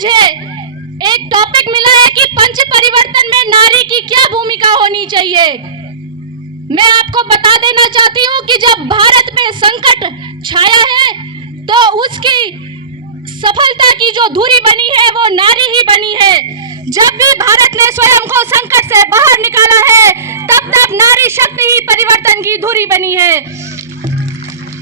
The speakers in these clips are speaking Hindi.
मुझे एक टॉपिक मिला है कि पंच परिवर्तन में नारी की क्या भूमिका होनी चाहिए। मैं आपको बता देना चाहती हूँ कि जब भारत में संकट छाया है तो उसकी सफलता की जो धुरी बनी है वो नारी ही बनी है। जब भी भारत ने स्वयं को संकट से बाहर निकाला है तब तब नारी शक्ति ही परिवर्तन की धुरी बनी है।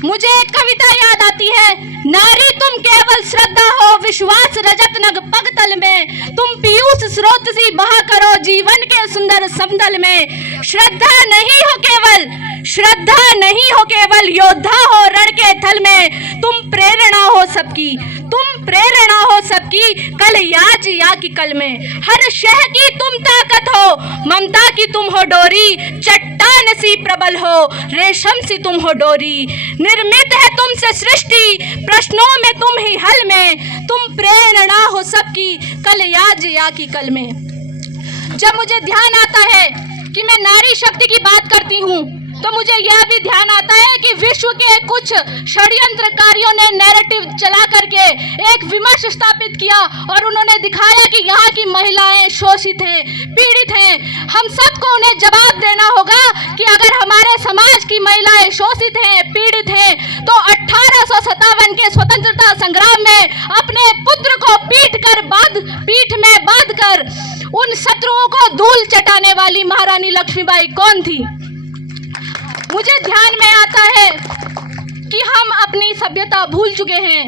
मुझे एक कविता याद आती है, नारी तुम केवल श्रद्धा हो विश्वास रजत नग पगतल में, तुम पीयूष स्रोत सी बहा करो जीवन के सुंदर समतल में। श्रद्धा नहीं हो केवल योद्धा हो रण के थल में, तुम प्रेरणा हो सबकी कल याज या की कल में। हर शह की तुम ताकत हो ममता की तुम हो डोरी, चट्टान सी प्रबल हो रेशम सी तुम हो डोरी। निर्मित है तुमसे सृष्टि प्रश्नों में तुम ही हल में, तुम प्रेरणा हो सबकी कल याज या की कल में। जब मुझे ध्यान आता है कि मैं नारी शक्ति की बात करती हूँ तो मुझे यह भी ध्यान आता है कि विश्व के कुछ षड्यंत्रकारियों ने नैरेटिव चला करके एक विमर्श स्थापित किया और उन्होंने दिखाया कि यहाँ की महिलाएं शोषित हैं, पीड़ित हैं। हम सबको उन्हें जवाब देना होगा कि अगर हमारे समाज की महिलाएं शोषित हैं, पीड़ित हैं, तो 1857 के स्वतंत्रता संग्राम में अपने पुत्र को पीठ में बांध कर उन शत्रुओं को धूल चटाने वाली महारानी लक्ष्मीबाई कौन थी। मुझे ध्यान में आता है कि हम अपनी सभ्यता भूल चुके हैं।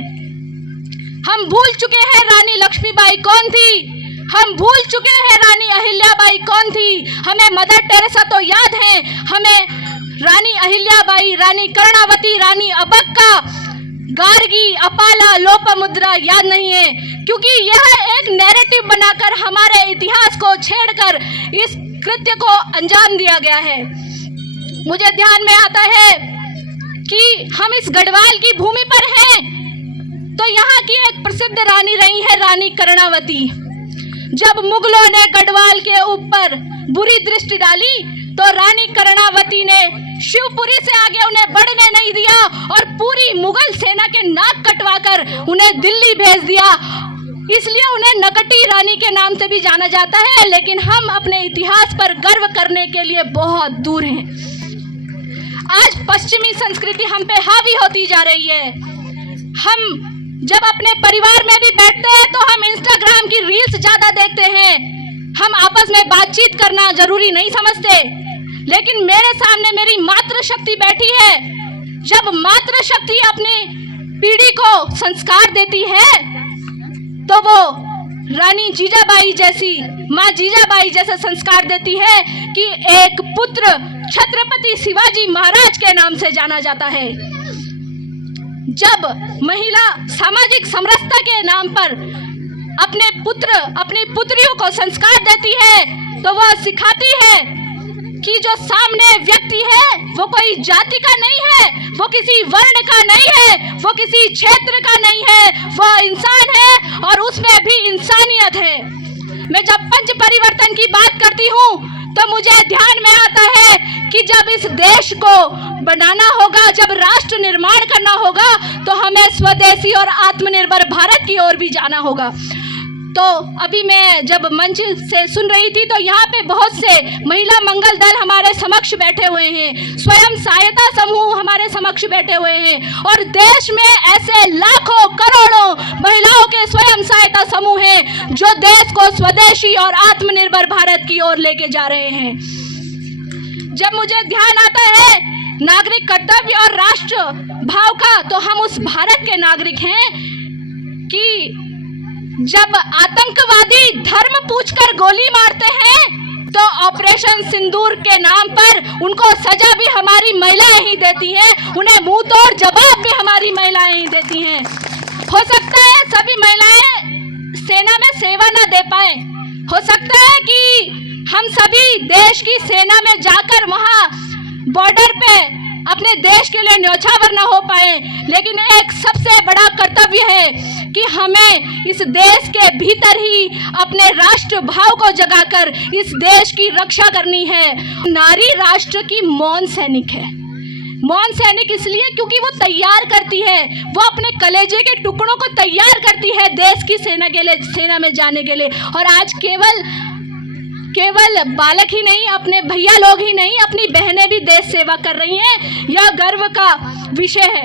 हम भूल चुके हैं रानी लक्ष्मीबाई कौन थी, हम भूल चुके हैं रानी अहिल्याबाई कौन थी। हमें मदर टेरेसा तो याद है, हमें रानी अहिल्याबाई, रानी कर्णावती, रानी अबक्का, गार्गी, अपाला, लोपामुद्रा याद नहीं है, क्योंकि यह एक नैरेटिव बनाकर हमारे इतिहास को छेड़कर इस कृत्य को अंजाम दिया गया है। मुझे ध्यान में आता है कि हम इस गढ़वाल की भूमि पर हैं तो यहाँ की एक प्रसिद्ध रानी रही है रानी कर्णावती। जब मुगलों ने गढ़वाल के ऊपर बुरी दृष्टि डाली तो रानी कर्णावती ने शिवपुरी से आगे उन्हें बढ़ने नहीं दिया और पूरी मुगल सेना के नाक कटवाकर उन्हें दिल्ली भेज दिया। इसलिए उन्हें नकटी रानी के नाम से भी जाना जाता है, लेकिन हम अपने इतिहास पर गर्व करने के लिए बहुत दूर हैं। आज पश्चिमी संस्कृति हम पे हावी होती जा रही है। हम जब अपने परिवार में भी बैठते हैं तो हम इंस्टाग्राम की रील्स ज्यादा देखते हैं। हम आपस में बातचीत करना जरूरी नहीं समझते, लेकिन मेरे सामने मेरी मातृशक्ति बैठी है। जब मातृशक्ति अपनी पीढ़ी को संस्कार देती है तो वो रानी जीजाबाई जैसी, माँ जीजाबाई जैसा संस्कार देती है कि एक पुत्र छत्रपति शिवाजी महाराज के नाम से जाना जाता है। जब महिला सामाजिक समरसता के नाम पर अपने पुत्र, अपनी पुत्रियों को संस्कार देती है तो वह सिखाती है कि जो सामने व्यक्ति है वो कोई जाति का नहीं है, वो किसी वर्ण का नहीं है, वो किसी क्षेत्र का नहीं है, वह इंसान है और उसमें भी इंसानियत है। मैं जब पंच परिवर्तन की बात करती हूँ तो मुझे ध्यान में आता है कि जब इस देश को बनाना होगा, जब राष्ट्र निर्माण करना होगा तो हमें स्वदेशी और आत्मनिर्भर भारत की ओर भी जाना होगा। तो अभी मैं जब मंच से सुन रही थी तो यहाँ पे बहुत से महिला मंगल दल हमारे समक्ष बैठे हुए हैं, स्वयं सहायता समूह हमारे समक्ष बैठे हुए हैं और देश में ऐसे लाखों करोड़ों महिलाओं के स्वयं सहायता समूह हैं जो देश को स्वदेशी और आत्मनिर्भर भारत की ओर लेके जा रहे हैं। जब मुझे ध्यान आता है नागरिक कर्तव्य और राष्ट्र भाव का, तो हम उस भारत के नागरिक हैं कि जब आतंकवादी धर्म पूछकर गोली मारते हैं तो ऑपरेशन सिंदूर के नाम पर उनको सजा भी हमारी महिलाएं ही देती हैं, उन्हें मुंह तोड़ जवाब भी हमारी महिलाएं ही देती हैं। हो सकता है सभी महिलाएं सेना में सेवा न दे पाए, हो सकता है कि हम सभी देश की सेना में जाकर वहां बॉर्डर पे अपने देश के लिए न्यौछावर न हो पाए, लेकिन एक सबसे बड़ा कर्तव्य है कि हमें इस देश के भीतर ही अपने राष्ट्र भाव को जगाकर इस देश की रक्षा करनी है। नारी राष्ट्र की मौन सैनिक है। मौन सैनिक इसलिए क्योंकि वो तैयार करती है, वो अपने कलेजे के टुकड़ों को तैयार करती है देश की सेना में जाने के लिए। और आज केवल बालक ही नहीं, अपने भैया लोग ही नहीं, अपनी बहनें भी देश सेवा कर रही हैं। यह गर्व का विषय है।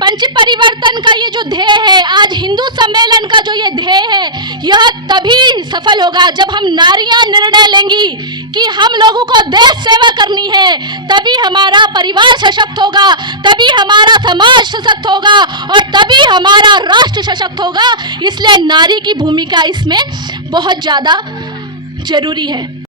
पंच परिवर्तन का ये जो ध्येय है, आज हिंदू सम्मेलन का जो ये ध्येय है, यह तभी सफल होगा जब हम नारियां निर्णय लेंगी कि हम लोगों को देश सेवा करनी है। तभी हमारा परिवार सशक्त होगा, तभी हमारा समाज सशक्त होगा और तभी हमारा राष्ट्र सशक्त होगा। इसलिए नारी की भूमिका इसमें बहुत ज़्यादा जरूरी है।